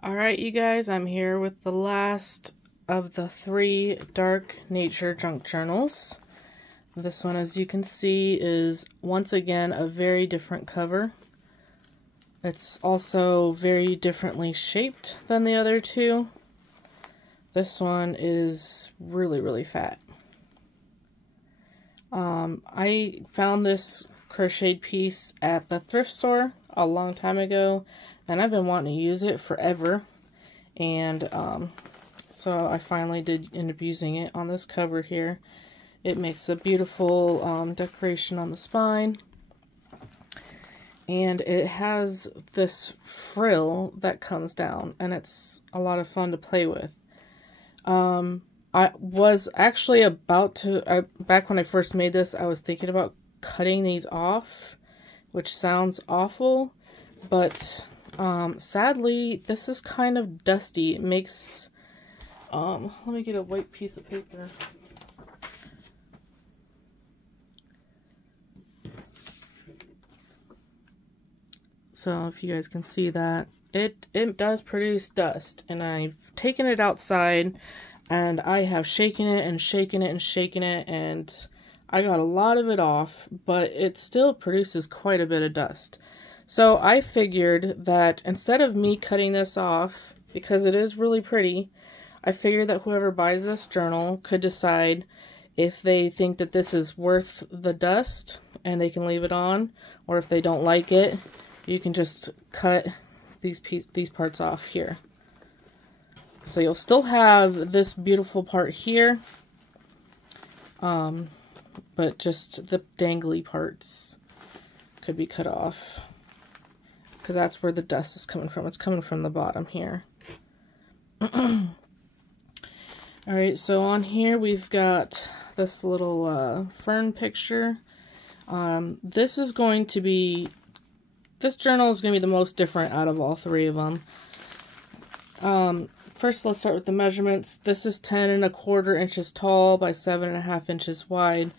Alright, you guys, I'm here with the last of the 3 dark nature junk journals. This one, as you can see, is once again a very different cover. It's also very differently shaped than the other 2. This one is really fat. I found this crocheted piece at the thrift store a long time ago, and I've been wanting to use it forever, and so I finally did end up using it on this cover here. It makes a beautiful decoration on the spine, and it has this frill that comes down, and it's a lot of fun to play with. I was actually about to, back when I first made this, I was thinking about cutting these off, which sounds awful, but sadly this is kind of dusty. It makes, let me get a white piece of paper. So if you guys can see that, it does produce dust, and I've taken it outside and I have shaken it and shaken it and shaken it, and I got a lot of it off, but it still produces quite a bit of dust. So I figured that instead of me cutting this off, because it is really pretty, I figured that whoever buys this journal could decide if they think that this is worth the dust and they can leave it on, or if they don't like it, you can just cut these parts off here. So you'll still have this beautiful part here, but just the dangly parts could be cut off, because that's where the dust is coming from. It's coming from the bottom here. Alright, so on here we've got this little fern picture. This journal is going to be the most different out of all 3 of them. First, let's start with the measurements. This is 10 1/4 inches tall by 7 1/2 inches wide,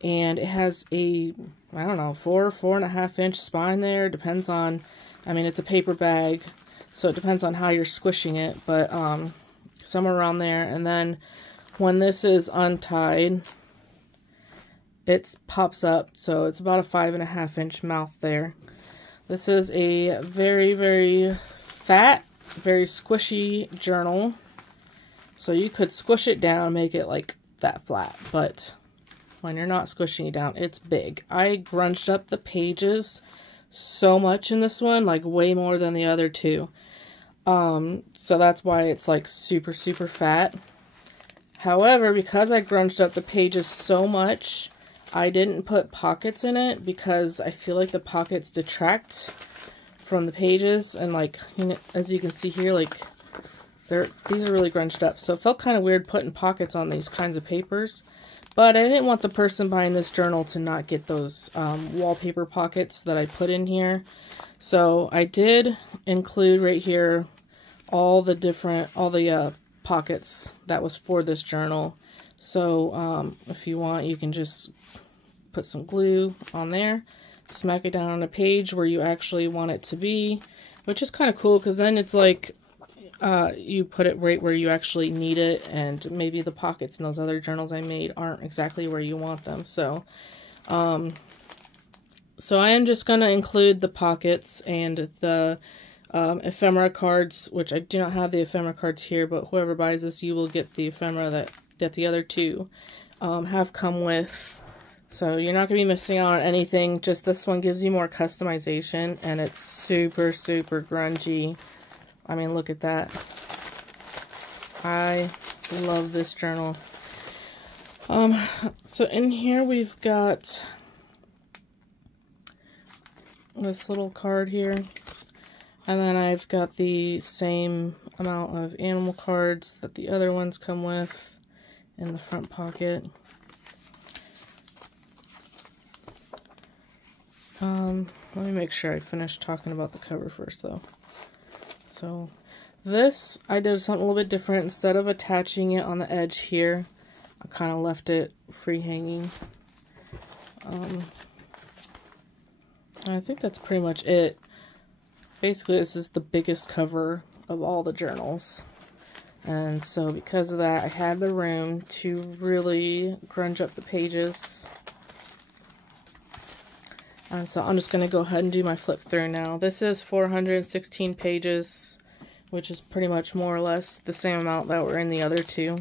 and it has a, I don't know, 4.5 inch spine there. Depends on, I mean, it's a paper bag, so it depends on how you're squishing it, but somewhere around there. And then when this is untied, it pops up, so it's about a 5.5 inch mouth there. This is a very fat, very squishy journal, so you could squish it down, make it like that flat, but when you're not squishing it down, it's big. I grunged up the pages so much in this one, like way more than the other 2, so that's why it's like super fat. However, because I grunged up the pages so much, I didn't put pockets in it, because I feel like the pockets detract from the pages, and like, you know, as you can see here, like these are really grunged up, so it felt kind of weird putting pockets on these kinds of papers. But I didn't want the person buying this journal to not get those wallpaper pockets that I put in here, so I did include right here all the pockets that was for this journal. So if you want, you can just put some glue on there, smack it down on a page where you actually want it to be, which is kind of cool, because then it's like you put it right where you actually need it, and maybe the pockets in those other journals I made aren't exactly where you want them. So so I am just going to include the pockets and the ephemera cards, which I do not have the ephemera cards here, but whoever buys this, you will get the ephemera that the other 2 have come with. So you're not going to be missing out on anything. Just this one gives you more customization, and it's super grungy. I mean, look at that. I love this journal. So in here we've got this little card here, and then I've got the same amount of animal cards that the other ones come with in the front pocket. Let me make sure I finish talking about the cover first, though. So this, I did something a little bit different. Instead of attaching it on the edge here, I kind of left it free hanging. I think that's pretty much it. Basically, this is the biggest cover of all the journals. And so because of that, I had the room to really grunge up the pages. And so I'm just going to go ahead and do my flip through now. This is 416 pages, which is pretty much more or less the same amount that were in the other two.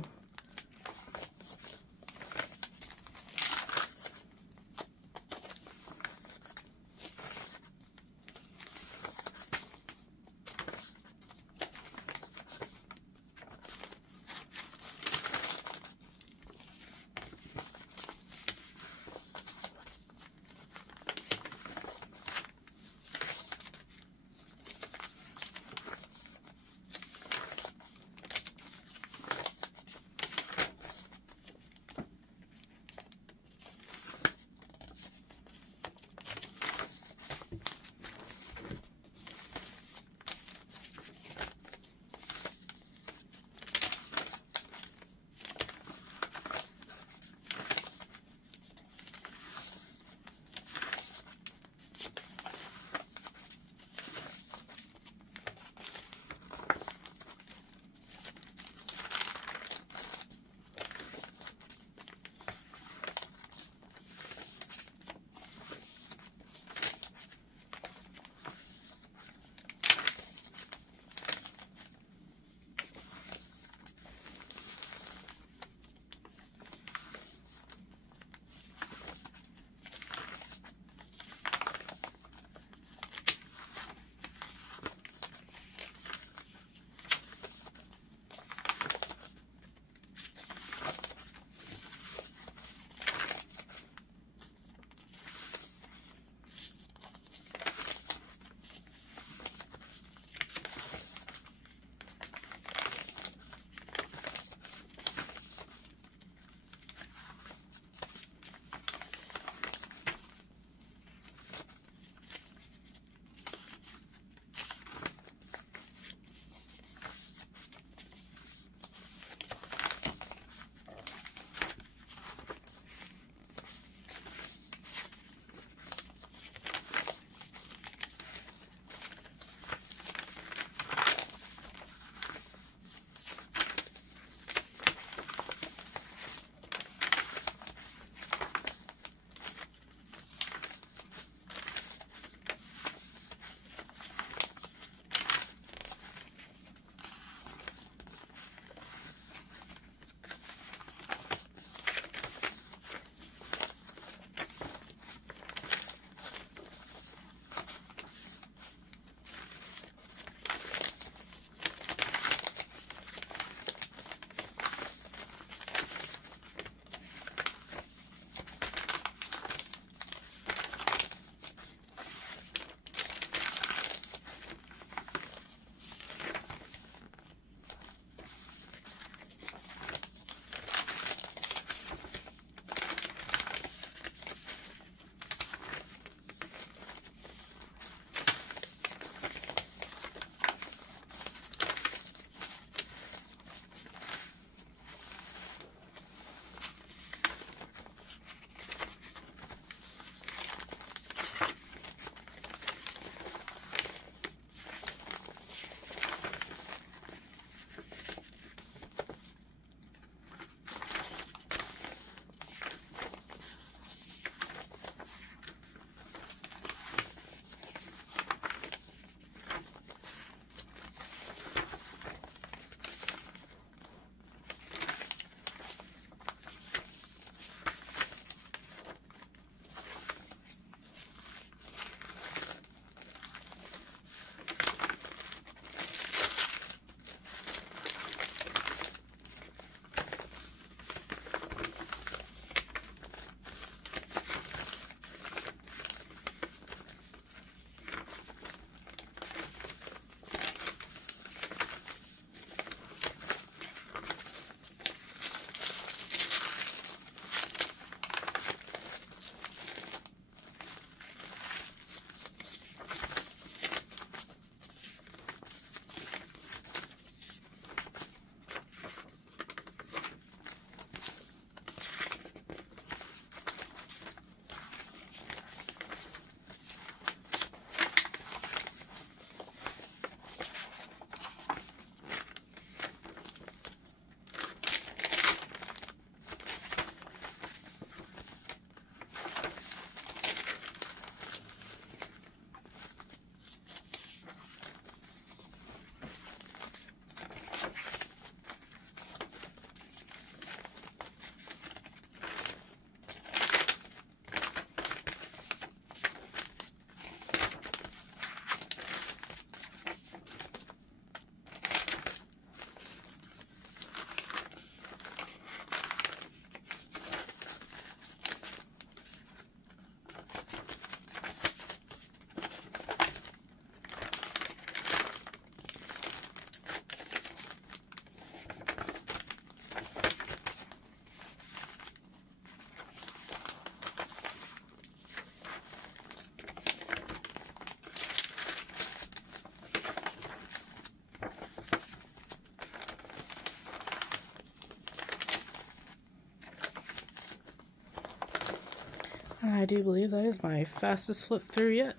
I do believe that is my fastest flip through yet.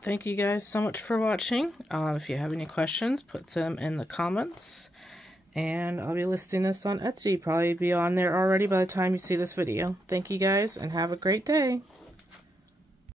Thank you guys so much for watching. If you have any questions, put them in the comments. And I'll be listing this on Etsy. Probably be on there already by the time you see this video. Thank you guys, and have a great day.